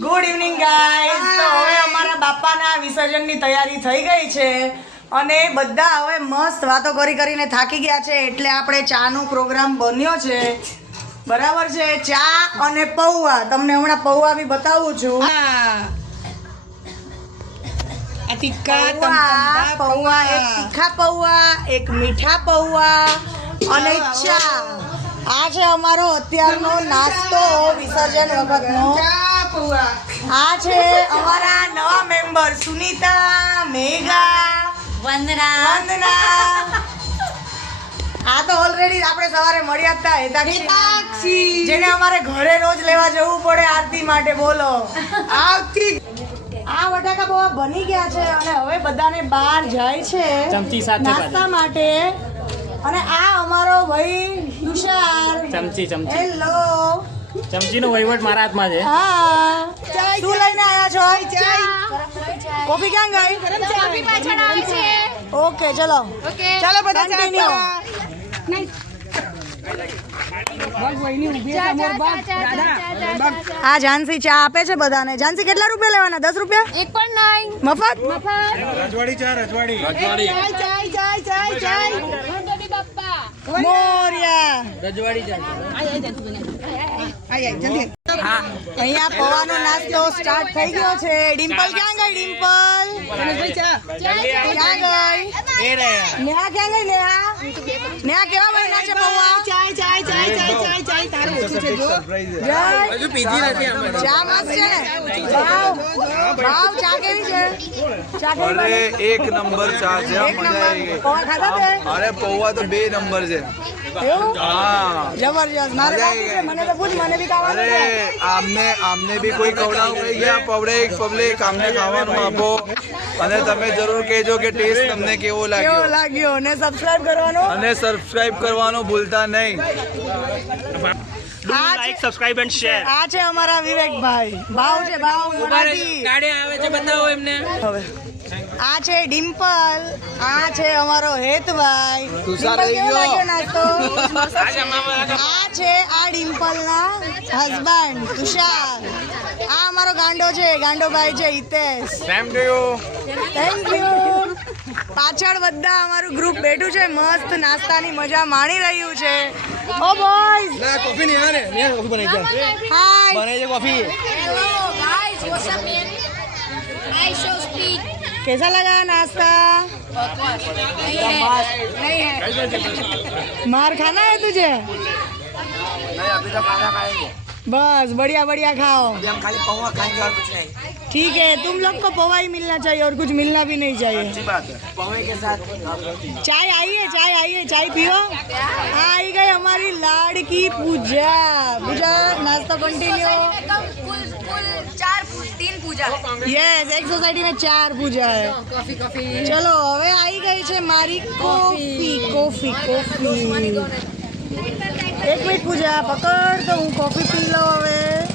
Good evening guys. તો હવે અમારા બાપાના વિસર્જનની તૈયારી થઈ ગઈ છે અને બધા હવે મસ્ત વાતો કરીને થાકી ગયા છે, એટલે આપણે ચાનો પ્રોગ્રામ બન્યો છે. બરાબર છે, ચા અને પૌવા. તમને હમણાં પૌવા બી બતાવું છું. આ તીખા પૌવા, એક તીખા પૌવા, એક મીઠા પૌવા અને ચા. આ છે અમારો અત્યારનો નાસ્તો વિસર્જન વખતનો. આ છે અમારા નવા મેમ્બર સુનીતા, મેઘા, વંદના. આ તો ઓલરેડી આપણે સવારે મળ્યા હતા, હેતાક્ષી, જેને અમારે ઘરે રોજ લેવા જવું પડે આરતી માટે. બોલો, આવતી આ બટાકા પૌવા બની ગયા છે અને હવે બધાને બહાર જાય છે ચમચી સાથે નાસ્તા માટે. અને આ અમારો ભાઈ તુષાર. ચમચી હેલો. ચમચીનો વહીવટ મારા હાથમાં છે. હા, શું લઈને આવ્યા છો? કોફી ક્યાં ગઈ? ઓકે, ચલો ચાલો બધા કન્ટિન્યુ. આ ઝાંસી ચા આપે છે બધાને. ઝાંસી કેટલા રૂપિયા લેવાના? 10 રૂપિયા? એક પણ નહીં. મફત? રજવાડી ચા, રજવાડી. ગણપતિ બાપ્પા. મોર્યા. રજવાડી ચા. અહીંયા પૌવાનો નાસ્તો સ્ટાર્ટ થઈ ગયો છે. ડિમ્પલ ક્યાં ગઈ? ડિમ્પલ ક્યાં ગઈ? નેહા ક્યાં ગઈ? નેહા કેવા બન્યા છે પૌવા? હજુ પીધી નથી અમે. ચા મસ્ત છે ને? ભાવ ચા કેવી છે? ચા કેવી અરે બની? એક નંબર ચા છે. એક નંબર. પૌવા ખાધા તે? અરે પૌવા તો 2 નંબર છે. એવું? હા જબરજસ્ત. મારે બાકી છે. મને તો પૂછ, મને બી ખાવાનું અરે છે. આમને બી કોઈ ખવડાવ કહી ગયા. પબ્લિક આમને ખાવાનું આપો અને તમે જરૂર કહેજો કે ટેસ્ટ તમને કેવો કેવો લાગ્યો લાગ્યો અને સબસ્ક્રાઇબ કરવાનું. અને સબસ્ક્રાઇબ કરવાનું ભૂલતા નહીં. Like, subscribe and share. આ છે અમારા વિવેકભાઈ. ભાવ છે ભાવ મરાઠી. ગાડી આવે છે, બતાવો એમને. હવે આ છે ડિમ્પલ. આ છે અમારો હેતભાઈ. તુષાર ડિમ્પલ, કેવો લઈ ગયો. લાગ્યો નાસ્તો? આ છે આ ડિમ્પલના હસબન્ડ તુષાર. આ અમારો ગાંડો છે, ગાંડોભાઈ છે, Hitesh. Same to you. Thank you. પાછળ બધા અમારું ગ્રુપ બેઠું છે, મસ્ત નાસ્તાની મજા માણી રહ્યું છે. ઓ બોયઝ, કોફી નહીં આવે ને, કોફી બનાવી જાય. હાય. બનાવી દે coffee. Hello guys, what's up man? I show speed. कैसा लगा नाश्ता? नहीं है. मार खाना है तुझे? अभी तो खाना खाएंगे. बस बढ़िया बढ़िया खाओ. हम खाली पौवा खाएंगे और कुछ नहीं. ठीक है, तुम लोग को पौवा ही मिलना चाहिए और कुछ मिलना भी नहीं चाहिए. अच्छी बात है. पौवे के साथ चाय आई है, चाय पियो. हाँ, आई गई हमारी लाड़की पूजा. पूजा नाश्ता कंटिन्यू. कुल 3 पूजा है. यस, एक सोसाइटी में 4 पूजा है. चलो હવે આવી ગઈ છે મારી કોફી. એક મિનિટ પૂજા પકડ, તો હું કોફી પી લઉં હવે.